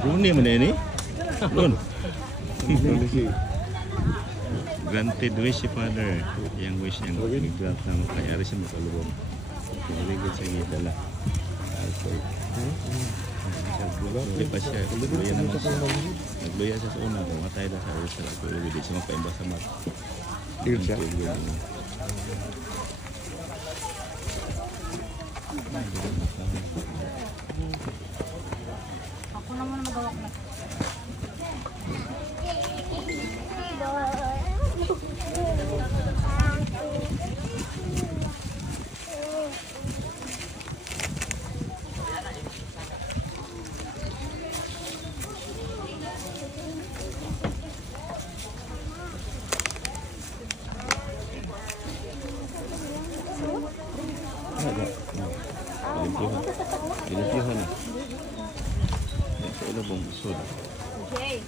Guni mana ni? Don. Granted wish Father, yang wish yang migrat ng kayari sa makalubong. Very good sa kita lah. Boleh pa siya. Nagluya naman siya. Nagluya siya sa una. Matay na sa ulis sa ulo. Hindi siya magpaimbas sa mat. Deal siya. Ako naman magawak na. Ilimpihan na. Sa ilabong usod. Okay.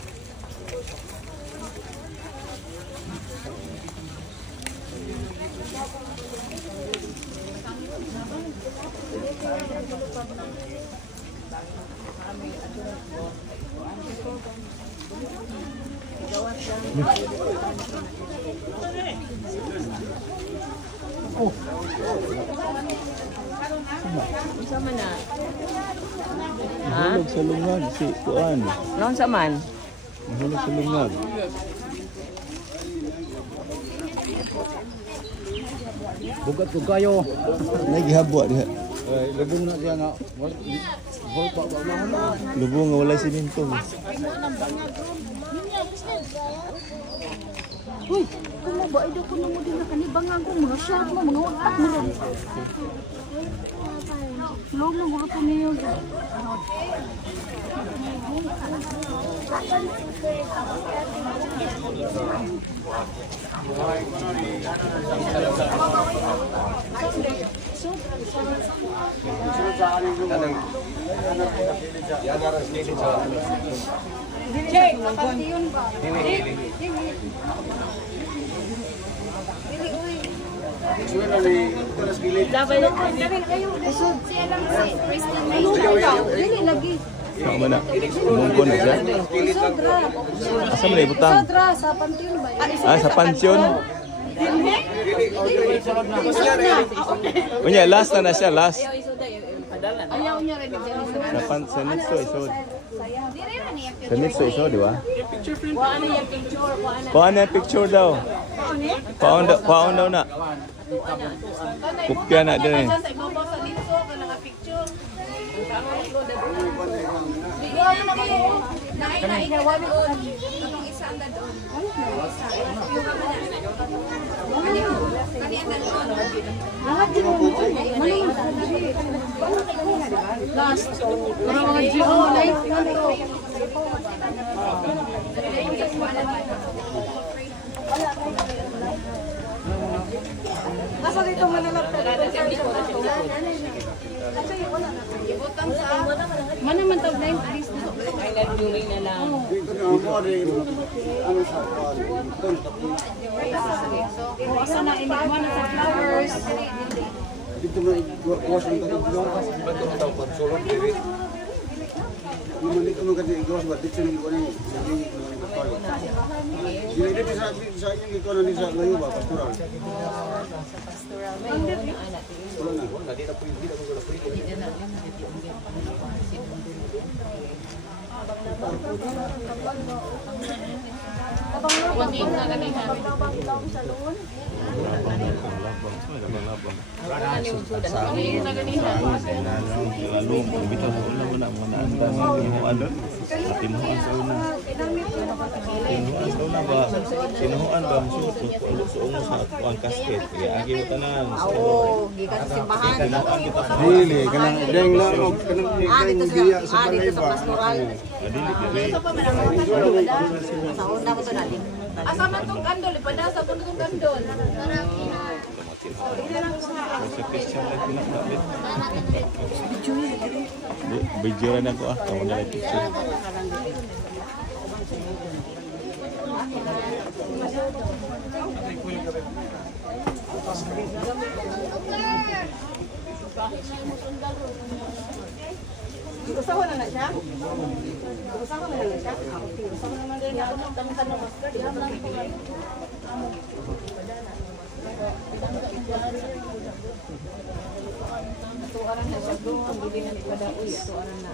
Sama na. Mahulog sa lungag si Kuan. Noon sa man? Mahulog sa lungag. Bugat ko kayo. Nagihabwa diha. Lubong na siya nga. Lubong nga wala siminto. Uy, kung ba ito ko namo din na kanibang ko mga shot mo mga utak mo rin. Log na gulo po niyo. Check, pati yun ba? Saan mo na? Mungkon na siya? Asa mo na ibutang? Sa pansyon ba? Ah, sa pansyon? Unya, last na siya, last. Ayaw niya rin. Sa Nitso isod. Sa Nitso isod, di ba? Paano yung picture daw? Paano daw na? Kupya na din eh. Last. Mga GO life na to. Asa dito mananap ka dito? Mana man tawag na yung alis na. Ay, nag-during na lang. Asa na inikman na sa flowers. Dito nga i-wash ang tayo. Bato na tawag pagsulong diri. Naman dito nung kasi i-wash ba? Dito nung ikuha niya. Dito sa inyong ikuha na sa ngayon ba? Pastoral. Wala na. Wala dito po yung dito ko wala po yung Abang na kanina. labang. Labang. Ano yung sudan? Ano Sahod. yung naganihan? Lalo, bitaw sa una mo na mga naanda nga tinuhuan doon. Tinuhuan sa una. Tinuhuan sa una ba? Tinuhuan ba? Suong mo sa ang kasket. Kaya agi mo tanan. Oo, gikan sa simbahan. Tinuhuan kita sa Dili, kanang deng lang og kanang Dito biya sa sa balay dito sa ba. pastoral. Dili, dili. Sa una ko to natin. Asa man tong kandol? Ipadasa po na tong kandol. Sa Christian lang pinakabit. Video rin ako kamu na picture. Usawa na siya? Usawa na siya? Usawa na din ako ng tanong Tuaran na siya doon, hindi na ipadaoy. Tuaran na.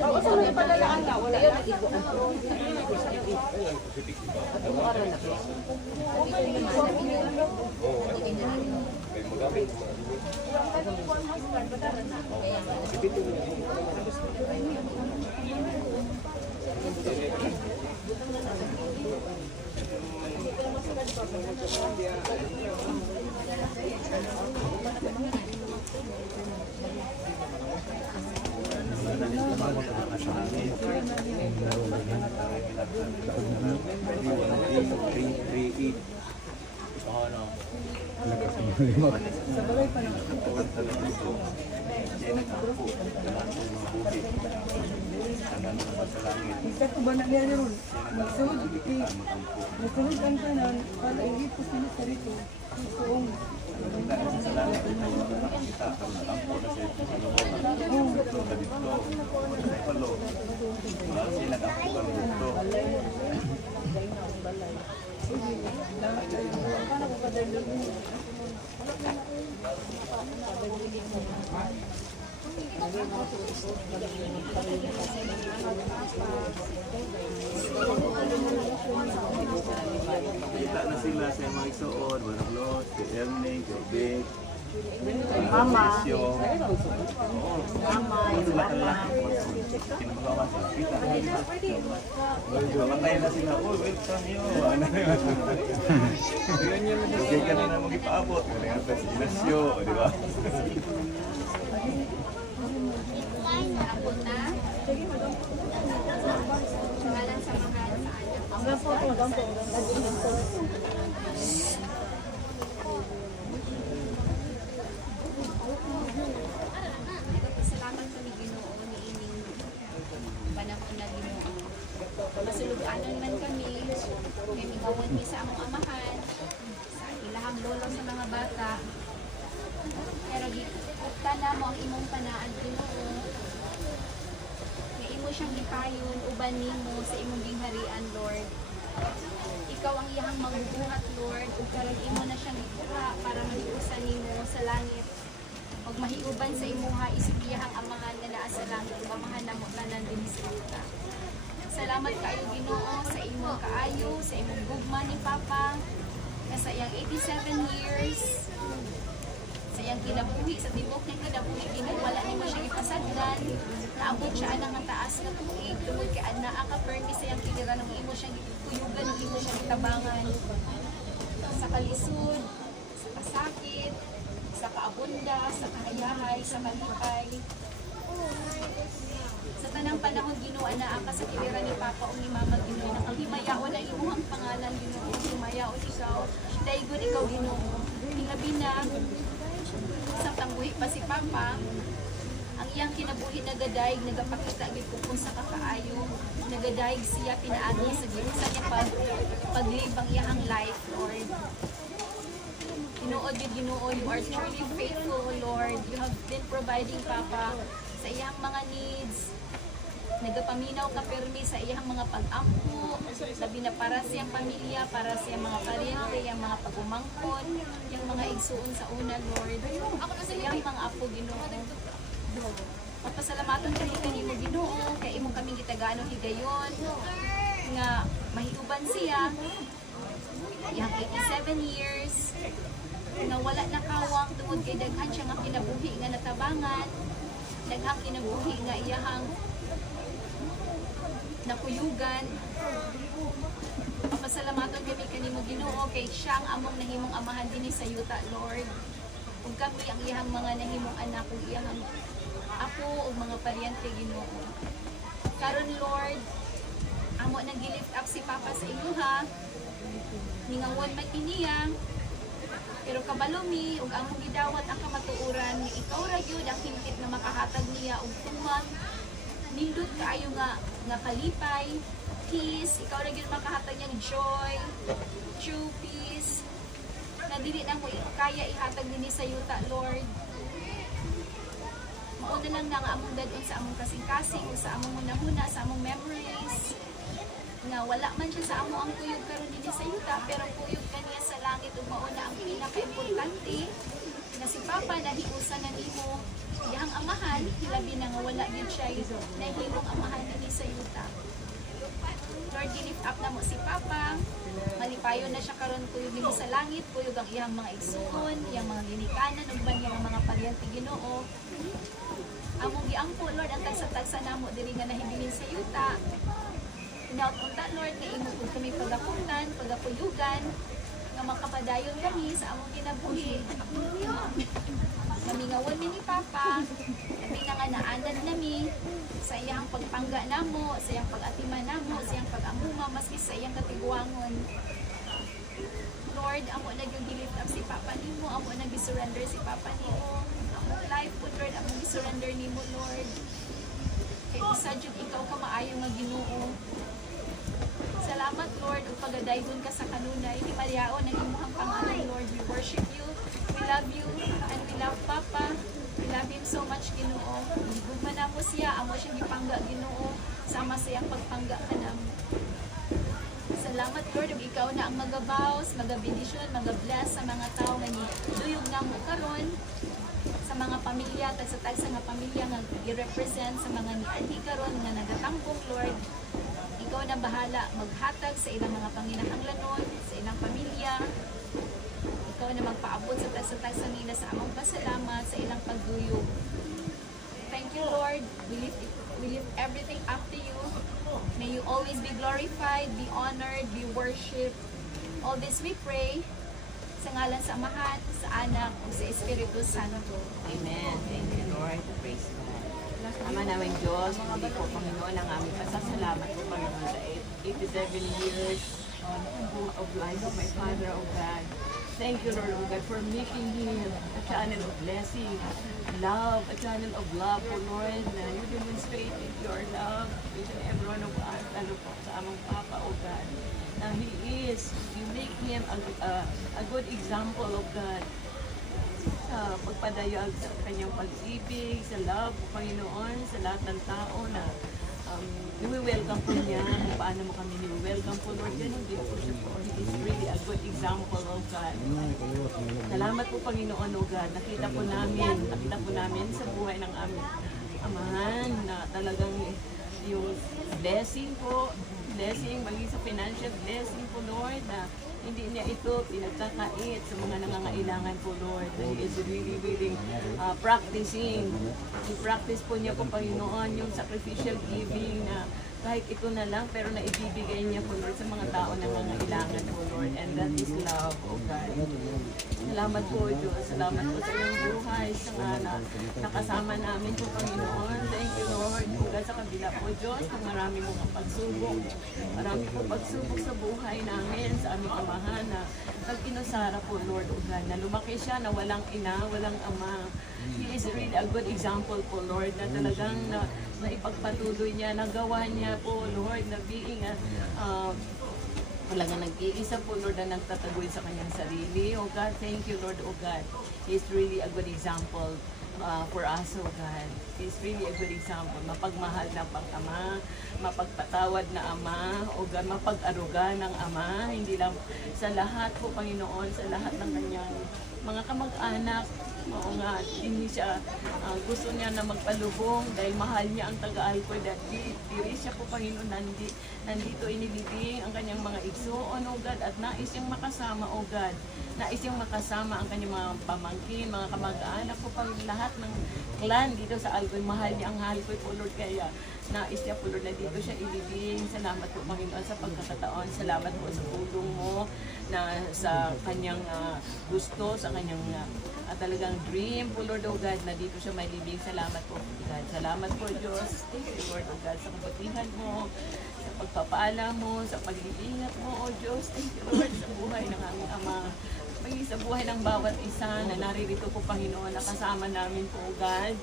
Oo, sa may palalaan ka. Wala yan. Isa ko ba na niya ron? Magsunod ang tanan para ihipos nila sa rito. Gustoong. Kita na sila sa mga igsoon, Manaklos, kay Erning, kay Vic, Mama. Matay na sila, oh, welcome nyo. Ano yun? Sige ka na mag-ipaabot. Ano nga sa Inasyo, di ba? Salamat kami Ginoo ni ining panahon na Ginoo. Masuluganan man kami, kay migawon mi sa among amahan, sa ilahang lolo sa mga bata. Pero gikupta na mo ang imong panaan Ginoo. Nga imo siyang gipayon uban nimo sa imong gingharian, Lord. Ikaw ang iyang magbubuhat, Lord, ug karon imo na siyang ikuha para mahiusan nimo sa langit. Ug mahiuban sa imuha isip iyang amahan nga naa sa langit, pamahan namo tanan din sa luta. Salamat kaayo Ginoo sa imong kaayo, sa imong gugma ni Papa, nga sa iyang 87 years, sa iyang kinabuhi, sa tibok ng kinabuhi, Ginoo, wala nimo siya ipasagdan, naabot siya anang nga taas nga tuig, tungod kay anaa ka permi sa iyang kilira nung imo siyang gituyugan, nung imo siyang gitabangan, sa kalisod, sa kasakit, sa kaabunda, sa kahayahay, sa kalipay. Sa tanang panahon Ginoo anaa ka sa kilira ni Papa o ni Mama Ginoo, nakahimayaon ang imong pangalan Ginoo, himayaon ikaw, daigon ikaw Ginoo. Hilabi na sa tangbuhi pa si Papa, ang iyang kinabuhi nagadaig, nagapakita gid kung sa kakaayo, nagadaig siya pinaagi sa niya paglive ang iyang life, Lord. Tinuod yun Ginoo, you are truly faithful, Lord. You have been providing Papa sa iyang mga needs. nagapaminaw ka permi sa iyang mga pag-ampo, labi na para siyang pamilya, para siyang mga paryente, yung mga pagumangkon, yung mga igsuon sa una, Lord. Sa iyang mga apo, Ginoo. Papasalamaton kami kanimo, Ginoo, kay imo kaming gitagano higayon, nga mahiuban siya, yung 87 years, nga wala nakawang tungod kay daghan siya nga kinabuhi nga natabangan, daghang kinabuhi nga iyahang nakuyugan. Papasalamaton kami kanimo, Ginoo, kay siya ang among nahimong amahan dinhi sa yuta, Lord. Ug kami ang iyang mga nahimong anak, ug iyang apo ug mga paryente, Ginoo. Karon, Lord, amo nang gilift up si Papa sa imuha, ningangon man kiniya, pero kabalo mi ug among gidawat ang kamatuoran nga ikaw ra gyud ang hingpit na makahatag niya og tuman, nindot kaayo nga kalipay, peace, ikaw ra gyud makahatag niya joy, true peace, na dili na mo kaya ihatag dinhi sa yuta, Lord. Mao na lang nga among dadon sa among kasing-kasing, sa among hunahuna, sa among memories, nga wala man siya sa amo ang kuyog karon dinhi sa yuta, pero kuyog kaniya sa langit ug mao na ang pinaka-importante na si Papa nahiusan na nimo iyang amahan, labi na nga wala gyud siya nahimong amahan dinhi sa yuta. Lord, gilift up na mo si Papa, malipayon na siya karon kuyog nimo sa langit, kuyog ang iyang mga igsuon, iyang mga ginikanan ug ban iyang mga paryente, Ginoo. Among giangko, Lord, ang tagsa-tagsa namo diri nga nahibilin sa yuta. Inaunta, Lord, na imo po kami pagapunan, pagapuyugan, nga makapadayon kami sa among kinabuhi. Namingawan mi ni Papa, kami na nga naanad nami sa iyang pagpangga namo, sa iyang pag-atiman namo, sa iyang pag-amuma, maski sa iyang katiguangon. Lord, amo na yung gilift up si Papa nimo, amo na gisurrender si Papa nimo. Among life po, Lord, amo gisurrender nimo, Lord. Kay usa jud ikaw ka maayo nga Ginoo. Salamat, Lord, ug pagadaygon ka sa kanunay. Himalayaon ang imong pangalan, Lord. We worship you, we love you, and we love Papa. We love him so much, Ginoo. Gugma na mo siya, amo siyang gipangga, Ginoo. Sama sa iyang pagpangga ka namo. Salamat, Lord, ug ikaw na ang magabaws, magabendisyon, magabless sa mga tao nga duyog na mo karon, sa mga pamilya, tagsa-tagsa nga pamilya nga i-represent sa mga niadhi karon nga nagatambong, Lord. Ikaw na bahala maghatag sa ilang mga panginahanglanon, sa ilang pamilya. Ikaw na magpaabot sa tagsa-tagsa nila sa among pasalamat, sa ilang pagduyog. Thank you, Lord. We lift everything up to you. May you always be glorified, be honored, be worshipped. All this we pray sa ngalan sa Amahan, sa Anak, o sa Espiritu Santo. Amen. Thank you, Lord. Praise God. Ama naming Diyos, muli po, Panginoon, ang aming pasasalamat po, Panginoon, sa 87 years of life of my father, oh God. Thank you, Lord, oh God, for making him a channel of blessing, love, a channel of love, oh Lord, na you demonstrated your love with every one of us, lalo po sa among Papa, oh God. Na he is, you make him a good example of God. Sa pagpadayag sa kanyang pag-ibig, sa love, Panginoon, sa lahat ng tao na i-welcome po niya, kung paano mo kami i-welcome po, Lord, ganun din po siya po. He is really a good example of God. Salamat po, Panginoon, o God. Nakita po namin sa buhay ng aming amahan na talagang yung blessing po, maging sa financial blessing po, Lord, na hindi niya ito pinagkakait sa mga nangangailangan po, Lord. He is really practicing. I-practice po niya po, Panginoon, yung sacrificial giving na kahit ito na lang, pero naibibigay niya po, Lord, sa mga tao na nangangailangan po, Lord. And that is love, oh God. Salamat po, Diyos. Salamat po sa iyong buhay, sa nakasama namin po, Panginoon. Thank you, Lord. Mula sa kabila po, Diyos, na marami mong pagsubok. Marami po pagsubok sa buhay namin, sa aming amahan na pag-inusara po, Lord, oh God, na lumaki siya na walang ina, walang ama. He is really a good example po, Lord, na talagang na ipagpatuloy niya, nagawa niya po, Lord, na being wala nga nag-iisa po, Lord, na nagtatagoy sa kanyang sarili. Oh God, thank you, Lord, oh God. He's really a good example for us, oh God. He's really a good example. Mapagmahal na pang-ama, mapagpatawad na ama, o God, mapag-aruga ng ama, hindi lang sa lahat po, Panginoon, sa lahat ng kanyang mga kamag-anak. Oo nga, hindi siya, gusto niya na magpalubong dahil mahal niya ang taga-alcoy. Diri siya po, Panginoon, nandito inilibing ang kanyang mga igsoon, oh God, at nais siyang makasama, oh God. Nais siyang makasama ang kanyang mga pamangkin, mga kamag-anak po, Panginoon, lahat ng clan dito sa alcoy. Mahal niya ang alcoy po, Lord, kaya nais niya po, Lord, na dito siya ilibing. Salamat po, Panginoon, sa pagkakataon. Salamat po sa tulong mo na sa kanyang gusto, sa kanyang talagang dream po, Lord, oh God, na dito siya may libing. Salamat po, God. Salamat po, Diyos. Thank you, Lord, oh God, sa kabutihan mo, sa pagpapaala mo, sa paglibingat mo, oh Diyos. Thank you, Lord, sa buhay ng aming Ama. Paging sa buhay ng bawat isa na naririto po, Panginoon, na kasama namin po, oh God.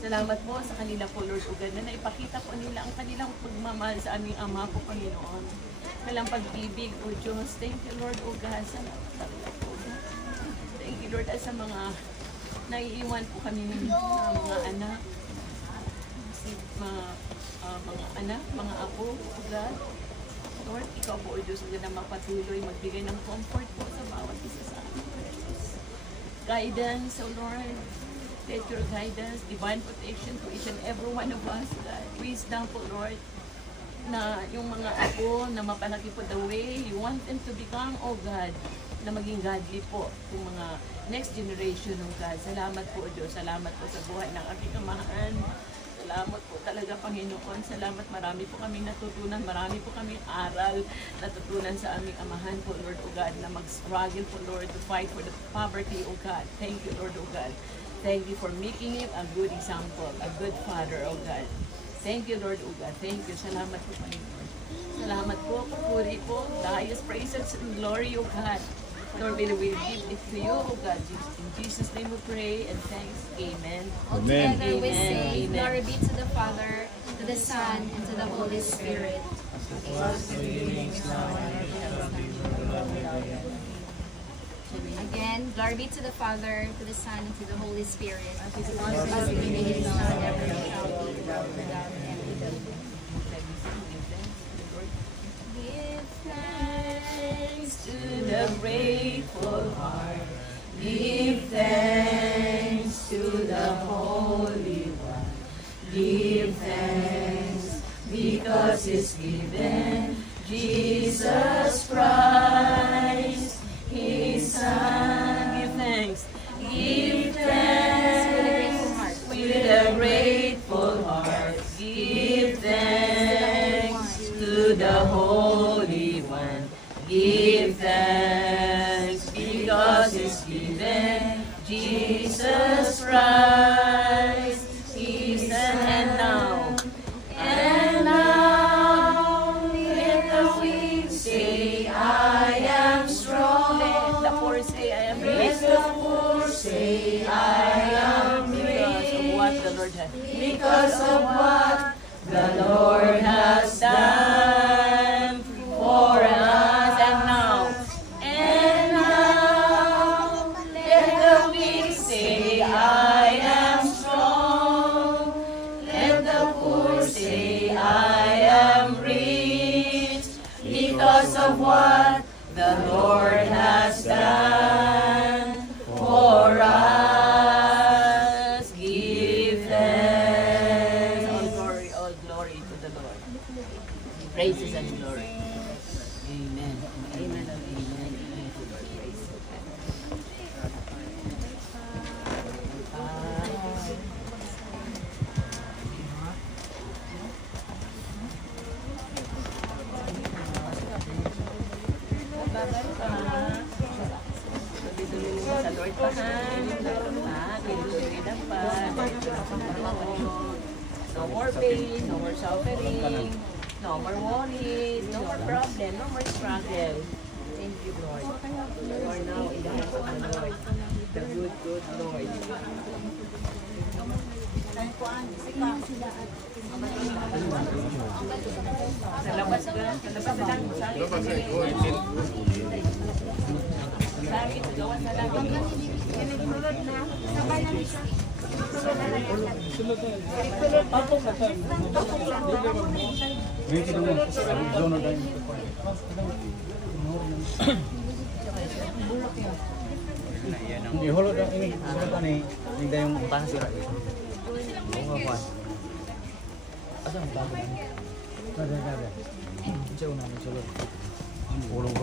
Salamat po sa kanila po, Lord, oh God, na naipakita po nila ang kanilang pagmamahal sa aming Ama po, Panginoon. Kanilang pag-ibig, oh Diyos. Thank you, Lord, oh God. Salamat po, God. Thank you, Lord, at sa mga naiiwan po kami ng mga anak, mga anak, mga apo, oh God. Lord, ikaw po, O Diyos, na mapatuloy, magbigay ng comfort po sa bawat isa sa amin, Jesus. Guidance, O Lord. Let your guidance, divine protection to each and every one of us, God. Wisdom po, Lord, na yung mga apo na mapalaki po the way you want them to become, O God, na maging godly po yung mga next generation, O God. Salamat po, O Diyos. Salamat po sa buhay ng aking amahan. Salamat po talaga, Panginoon. Salamat. Marami po kaming natutunan. Marami po kaming aral natutunan sa aming amahan po, Lord, O God, na mag-struggle po, Lord, to fight for the poverty, O God. Thank you, Lord, O God. Thank you for making him a good example, a good father, O God. Thank you, Lord, O God. Thank you. Salamat po, Panginoon. Salamat po, puri po. The highest praises and glory, O God. Lord, we will give it to you, O God. In Jesus' name we pray and thanks. Amen. Amen. Together we Amen. say, Amen. glory be to the Father, to the Son, and to the Holy Spirit. Again, glory be to the Father, to the Son, and to the Holy Spirit. As it was in the beginning, now, and ever shall be, without end. Give thanks to the grateful heart. Give thanks to the Holy One. Give thanks because He's given Jesus Christ, His Son. Give thanks. Give thanks with a grateful heart. Give thanks to the Holy One. Give thanks because He's given Jesus Christ, His Son. And now, let the weak say, I am strong. Let the poor say, I am rich. Let the poor say, I am rich. Because of what the Lord has done for us. And now, let the weak say, I am strong. Let the poor say, I am rich. Because of what the Lord has done for us. Give thanks. All glory to the Lord. Praises and glory. Amen. Amen. Amen. Amen. Praise God. Sa Lord pa, no more pain, no more suffering, no more worries, no more problem, no more struggle. Thank you, Lord. You are now in the hands of the Lord. The good, good Lord. Sa labas ka. Sa labas na lang. Sa labas na Ihulog ang ini sulod ani hindi yung pansira. Oo pa. Asa ang bago? Kada. Diyo na sulod. Ulong.